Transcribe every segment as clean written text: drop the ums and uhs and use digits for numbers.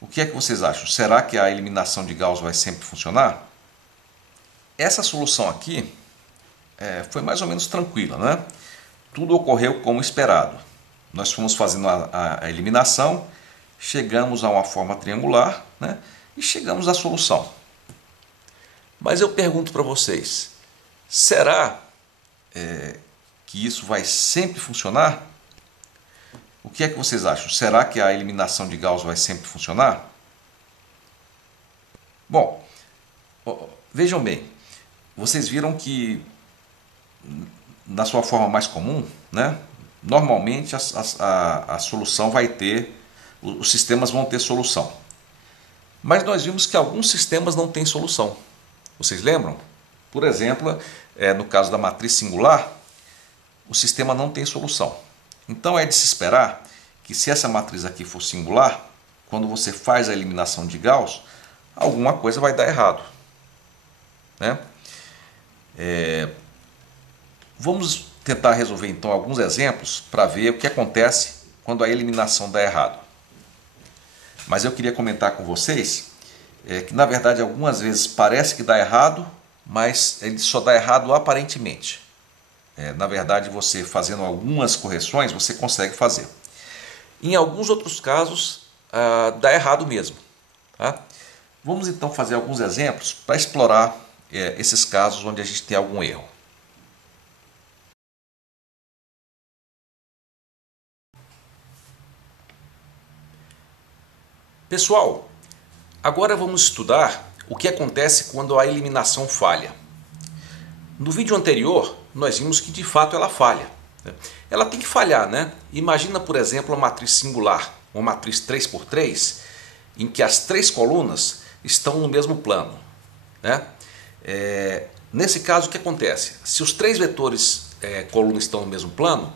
O que é que vocês acham? Será que a eliminação de Gauss vai sempre funcionar? Essa solução aqui foi mais ou menos tranquila, né? Tudo ocorreu como esperado. Nós fomos fazendo a eliminação, chegamos a uma forma triangular, né? E chegamos à solução. Mas eu pergunto para vocês, será que isso vai sempre funcionar? O que é que vocês acham? Será que a eliminação de Gauss vai sempre funcionar? Bom, vejam bem, vocês viram que na sua forma mais comum, né, normalmente a solução vai ter, os sistemas vão ter solução. Mas nós vimos que alguns sistemas não têm solução. Vocês lembram? Por exemplo, no caso da matriz singular, o sistema não tem solução. Então é de se esperar que se essa matriz aqui for singular, quando você faz a eliminação de Gauss, alguma coisa vai dar errado, né? Vamos tentar resolver então alguns exemplos para ver o que acontece quando a eliminação dá errado. Mas eu queria comentar com vocês que na verdade algumas vezes parece que dá errado, mas ele só dá errado aparentemente. Na verdade, você fazendo algumas correções, você consegue fazer. Em alguns outros casos, dá errado mesmo. Tá? Vamos então fazer alguns exemplos para explorar esses casos onde a gente tem algum erro. Pessoal, agora vamos estudar o que acontece quando a eliminação falha. No vídeo anterior, nós vimos que de fato ela falha. Ela tem que falhar, né? Imagina, por exemplo, uma matriz singular, uma matriz 3x3, em que as três colunas estão no mesmo plano, né? Nesse caso, o que acontece? Se os três vetores colunas estão no mesmo plano,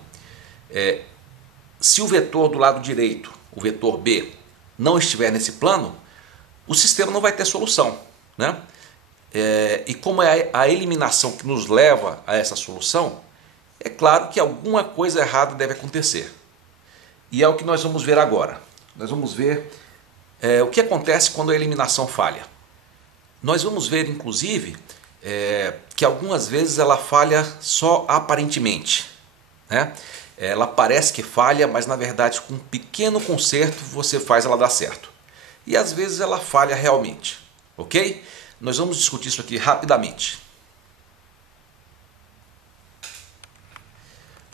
se o vetor do lado direito, o vetor B, não estiver nesse plano, o sistema não vai ter solução, né? E como é a eliminação que nos leva a essa solução, é claro que alguma coisa errada deve acontecer. E é o que nós vamos ver agora. Nós vamos ver o que acontece quando a eliminação falha. Nós vamos ver, inclusive, que algumas vezes ela falha só aparentemente, né? Ela parece que falha, mas na verdade com um pequeno conserto você faz ela dar certo. E às vezes ela falha realmente, ok? Nós vamos discutir isso aqui rapidamente.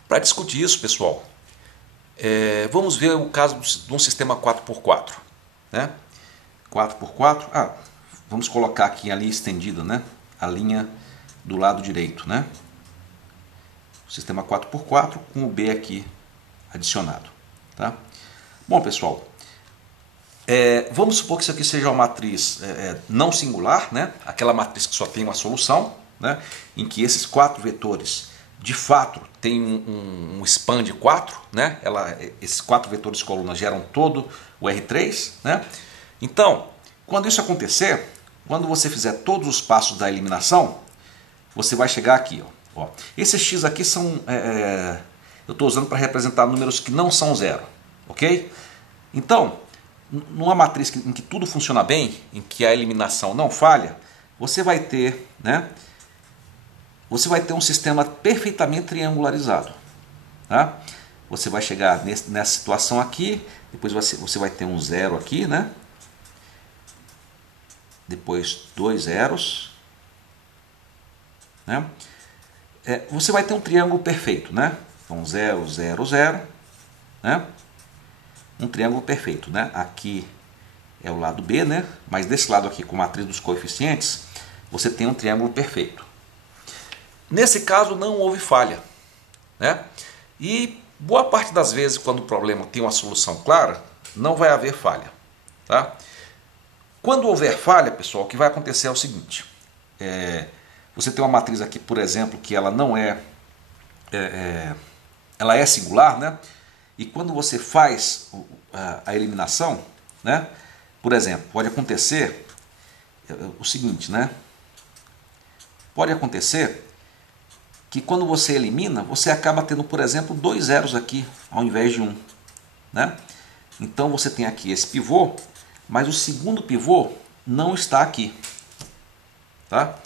Para discutir isso, pessoal, vamos ver o caso de um sistema 4x4. Né? 4x4, vamos colocar aqui a linha estendida, né? A linha do lado direito, né? O sistema 4x4 com o B aqui adicionado. Tá? Bom, pessoal, vamos supor que isso aqui seja uma matriz não singular, né? Aquela matriz que só tem uma solução, né? Em que esses quatro vetores de fato têm um span de 4, né? Esses quatro vetores colunas geram todo o R3, né? Então, quando isso acontecer, quando você fizer todos os passos da eliminação, você vai chegar aqui, ó. Esses x aqui são, eu estou usando para representar números que não são zero, ok? Então, numa matriz em que tudo funciona bem, em que a eliminação não falha, você vai ter, né? Você vai ter um sistema perfeitamente triangularizado. Tá? Você vai chegar nessa situação aqui, depois você vai ter um zero aqui, né? Depois dois zeros, né? Você vai ter um triângulo perfeito, né? Então 0, 0, 0, né? Um triângulo perfeito, né? Aqui é o lado B, né? Mas desse lado aqui, com a matriz dos coeficientes, você tem um triângulo perfeito. Nesse caso não houve falha, né? E boa parte das vezes quando o problema tem uma solução clara, não vai haver falha, tá? Quando houver falha, pessoal, o que vai acontecer é o seguinte: você tem uma matriz aqui, por exemplo, que ela não ela é singular, né? E quando você faz a eliminação, né? Por exemplo, pode acontecer o seguinte, né? Pode acontecer que quando você elimina, você acaba tendo, por exemplo, dois zeros aqui, ao invés de um, né? Então você tem aqui esse pivô, mas o segundo pivô não está aqui, tá?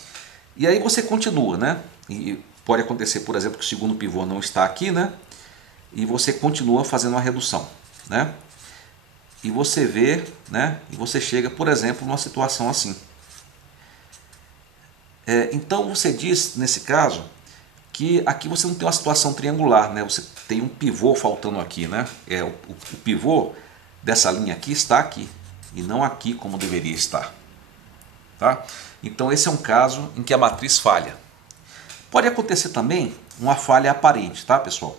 E aí você continua, né? E pode acontecer, por exemplo, que o segundo pivô não está aqui, né? E você continua fazendo uma redução, né? E você vê, né? E você chega, por exemplo, numa situação assim. Então você diz, nesse caso, que aqui você não tem uma situação triangular, né? Você tem um pivô faltando aqui, né? O pivô dessa linha aqui está aqui e não aqui como deveria estar, tá? Então esse é um caso em que a matriz falha. Pode acontecer também uma falha aparente, tá, pessoal?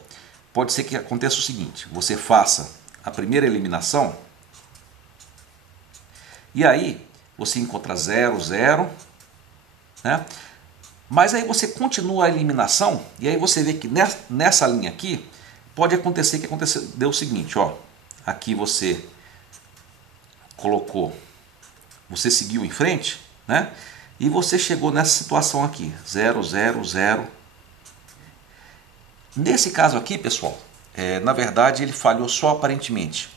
Pode ser que aconteça o seguinte: você faça a primeira eliminação e aí você encontra 0, 0, né? Mas aí você continua a eliminação e aí você vê que nessa linha aqui pode acontecer que deu o seguinte, ó. Aqui você colocou, você seguiu em frente, né? E você chegou nessa situação aqui, 0, 0, 0. Nesse caso aqui, pessoal, na verdade ele falhou só aparentemente,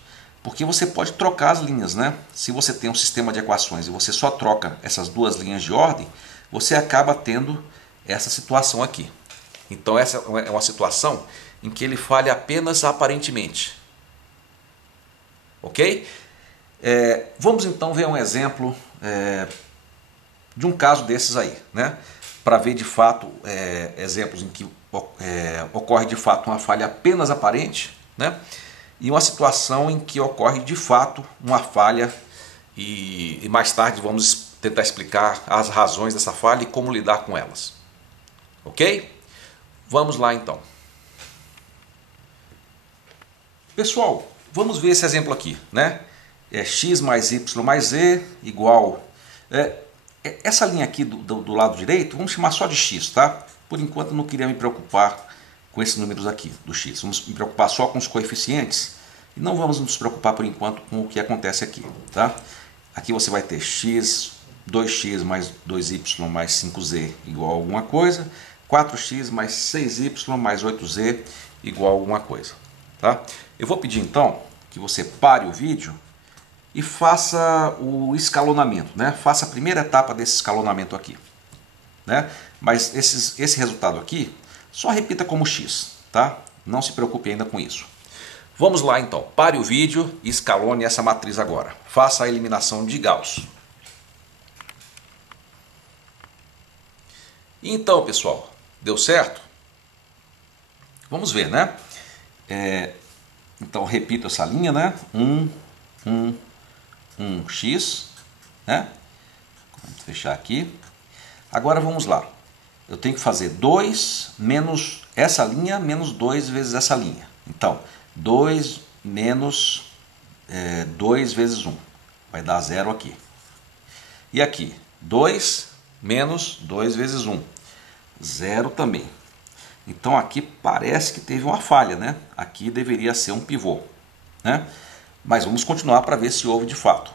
porque você pode trocar as linhas, né? Se você tem um sistema de equações e você só troca essas duas linhas de ordem, você acaba tendo essa situação aqui. Então essa é uma situação em que ele falha apenas aparentemente. Ok? Vamos então ver um exemplo de um caso desses aí, né? Para ver de fato exemplos em que ocorre de fato uma falha apenas aparente, né? E uma situação em que ocorre de fato uma falha e mais tarde vamos tentar explicar as razões dessa falha e como lidar com elas. Ok? Vamos lá então. Pessoal, vamos ver esse exemplo aqui, né? X mais y mais z igual... essa linha aqui do lado direito, vamos chamar só de x, tá? Por enquanto eu não queria me preocupar com esses números aqui do x. Vamos me preocupar só com os coeficientes e não vamos nos preocupar por enquanto com o que acontece aqui, tá? Aqui você vai ter x, 2x mais 2y mais 5z igual a alguma coisa, 4x mais 6y mais 8z igual a alguma coisa, tá? Eu vou pedir então que você pare o vídeo e faça o escalonamento, né? Faça a primeira etapa desse escalonamento aqui, né? Mas esse resultado aqui, só repita como x, tá? Não se preocupe ainda com isso. Vamos lá então, pare o vídeo e escalone essa matriz agora. Faça a eliminação de Gauss. Então, pessoal, deu certo? Vamos ver, né? Então, repito essa linha, né? 1x, né? Vamos fechar aqui. Agora vamos lá. Eu tenho que fazer 2 menos essa linha menos 2 vezes essa linha. Então, 2 menos 2 vezes 1. Vai dar 0 aqui. E aqui, 2 menos 2 vezes 1. 0 também. Então aqui parece que teve uma falha, né? Aqui deveria ser um pivô, né? Mas vamos continuar para ver se houve de fato.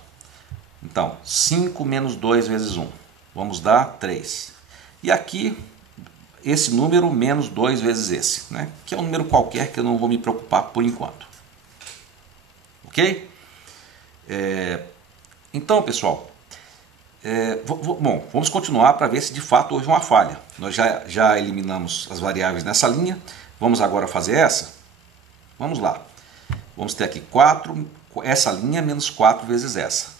Então, 5 menos 2 vezes 1. Vamos dar 3. E aqui, esse número menos 2 vezes esse, né? Que é um número qualquer que eu não vou me preocupar por enquanto. Ok? Então, pessoal, bom, vamos continuar para ver se de fato houve uma falha. Nós já eliminamos as variáveis nessa linha. Vamos agora fazer essa? Vamos lá. Vamos ter aqui 4, essa linha menos 4 vezes essa.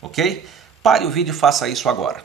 Ok? Pare o vídeo e faça isso agora.